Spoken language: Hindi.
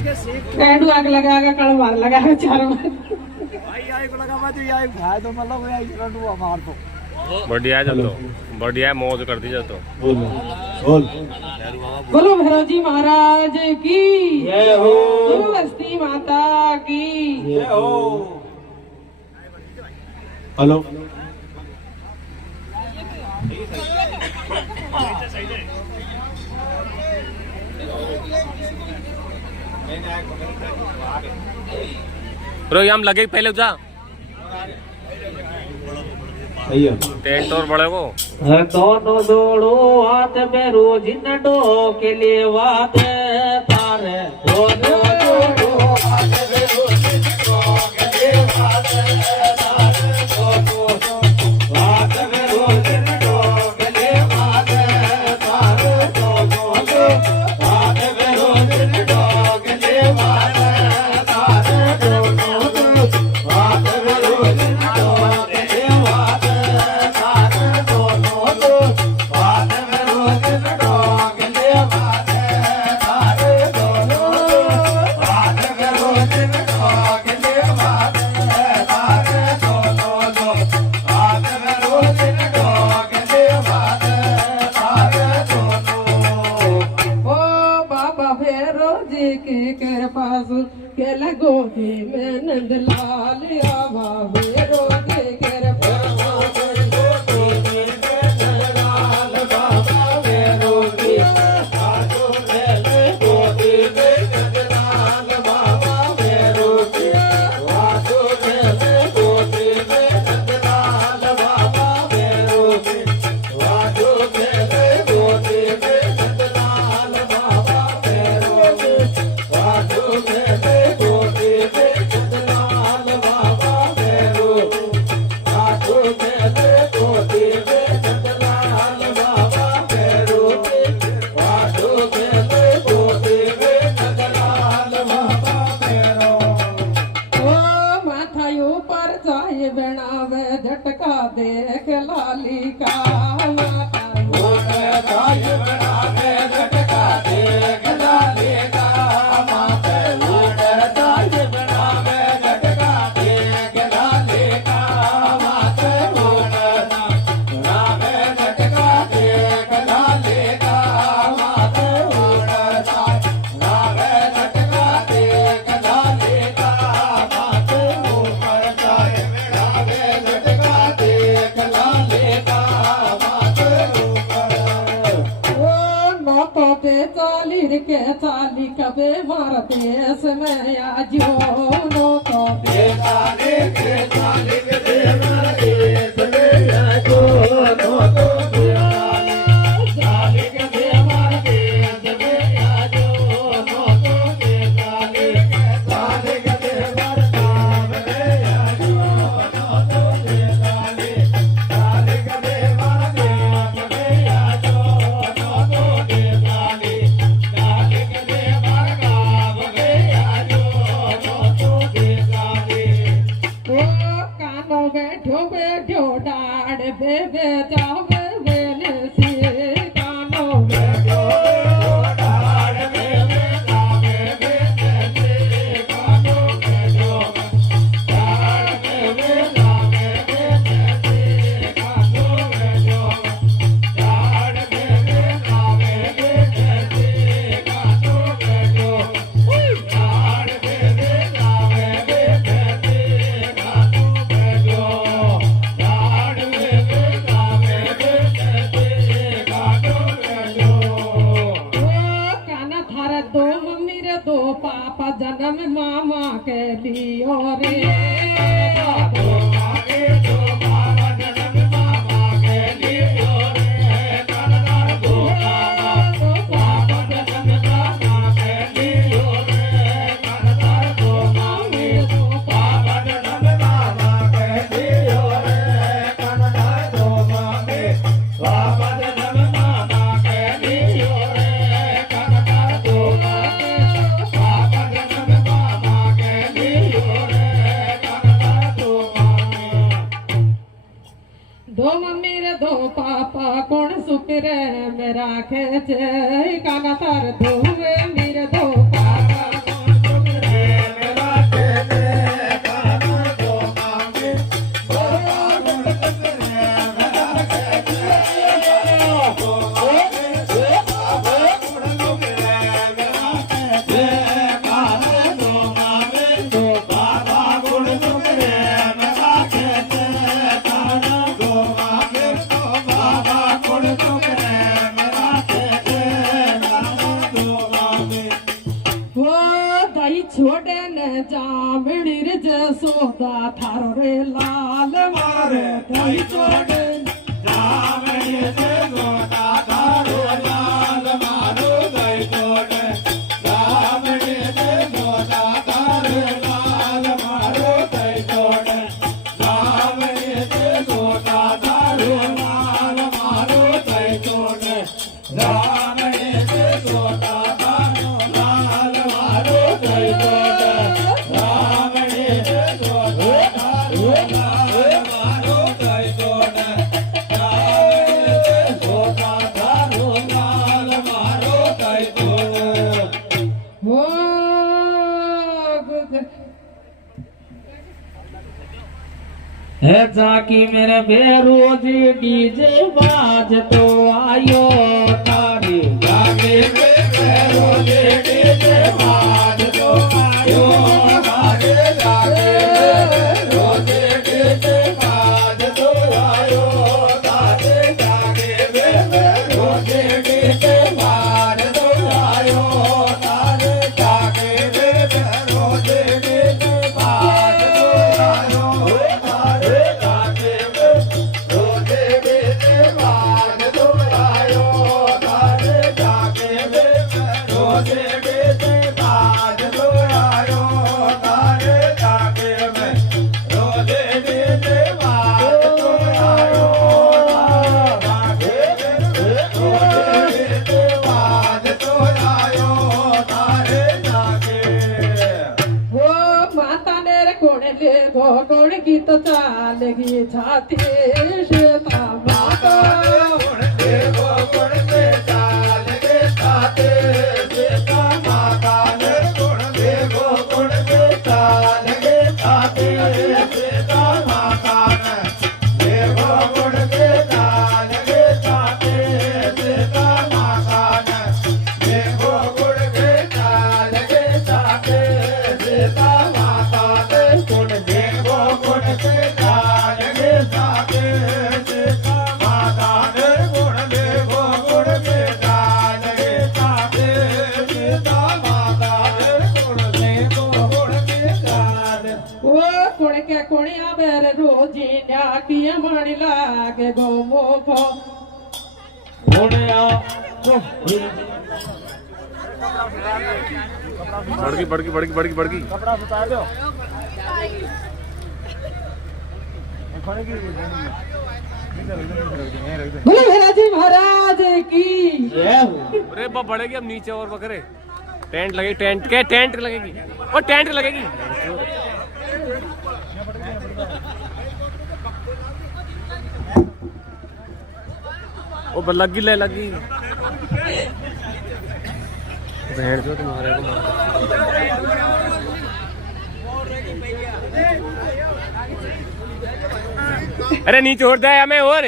कैंडू आग लगाएगा कड़ मार लगाएगा चारों बार भाई आई को लगा मैं तो आई भाई तो मतलब आई कंडू मार दो बढ़िया है जब तो बढ़िया मौज कर दी जब तो बोल बोलो भैरव जी महाराज की जय हो हस्ती माता की जय हो हेलो प्रोग्राम लगे पहले जा टेंट और बड़े को दोनों जोड़ो हाथ में रोज नडो के लिए वाद तारे दोनों जोड़ो हाथ में रोज नडो के लिए वाद तारे दोनों हाथ में रोज नडो के लिए वाद तारे दोनों हाथ में रोज नडो के लिए वाद तारे दोनों हाथ में रोज नडो के लिए वाद के पास के लगोगी में नंदलाल आवा भेरो के पास नंदलाल बाबा भेरो की आजो ले गोदी में नंदलाल बाबा भेरो की आजो ले गोदी में नंदलाल बाबा भेरो की आजो ले गोदी में नंदलाल बाबा भेरो की झटका देख लाली का माता बनावे झटका देख लाली का माता बनावे झटका देख लाली का माता बनावे झटका देख लाली का माता बनावे झटका देख लाली का माता ऊपर जाए बनावे झटका देख लाली का माता ऊपर पे चाली के चाली कबे मारते समय आजो नो तो पे चाली के चाली कबे मारते समय आजो नो तो चाली कबे मारते समय आजो नो तो चाली कबे मारता समय आजो नो तो चाली कबे मारते समय आजो नो तो बैठो बैठो डाड़ बेबे जावे वेले से कानो बैठो डाड़ बेबे जावे वेले से कानो बैठो डाड़ बेबे जावे वेले से कानो बैठो डाड़ बेबे जावे वेले से कानो बैठो डाड़ बेबे जावे वेले से कानो बैठो दो मम्मी रे दो पापा जन्म मामा के लियो रे दो मागे दो पापा जन्म मामा के लियो रे कनदार दो पापा जन्म मामा के लियो रे कनदार दो मम्मी दो पापा जन्म मामा के लियो रे कनदार दो मम्मी पापा जन्म मामा के लियो रे कनदार दो पापा जन्म मामा के लियो रे कनदार दो दो मम्मी रे दो पापा कौन सुख रे मेरा खेचे काना तार दो मेरे दो पापा छोड़े न जामणी रे जसोदा थारो रे लाल मारो दई छोड़े जामणी जसोदा थारो लाल मारो दई छोड़े जामणी जसोदा थारो लाल मारो दई छोड़े जामणी जसोदा थारो लाल मारो दई छोड़े जामणी जसोदा थारो लाल मारो दई छोड़े जामणी जसोदा थारो लाल मारो दई छोड़े है जाकी मेरे बेरोजी डीजे बाज तो आयो तारी जाके बेरोजी डीजे बाज तो आयो तारे जाके बेरोजी डीजे बाज तो आयो तारे जाके बेरोजी डीजे बाज तो आयो तारे जाके बेरोजी डीजे बाज तो आयो तारे जाके बेरोजी डीजे बाज तो आयो तारे जाके बेरोजी डीजे बाज तो आयो तारे जाके बेरोजी डीजे बाज तो आयो तारे बेरोजी डीजे बाज तो आयो तारे जाके ओ माता ने रे कोणे ले गो कोण गीत चालेगी छाती शेता माता ओ कोण के कोणी आबेर रोजी न्याकिया माणी लागे गो मोफो बढ़गी कपड़ा उतार दो बोलो भैराजी महाराज की अरे बाप बढ़ेगी अब नीचे और बकरे टेंट लगेगी टेंट लगेगी और टेंट लगेगी वो लगी ले लगी भेड़ जो तुम्हारे को मार अरे नीचे उड़ जाए हमें और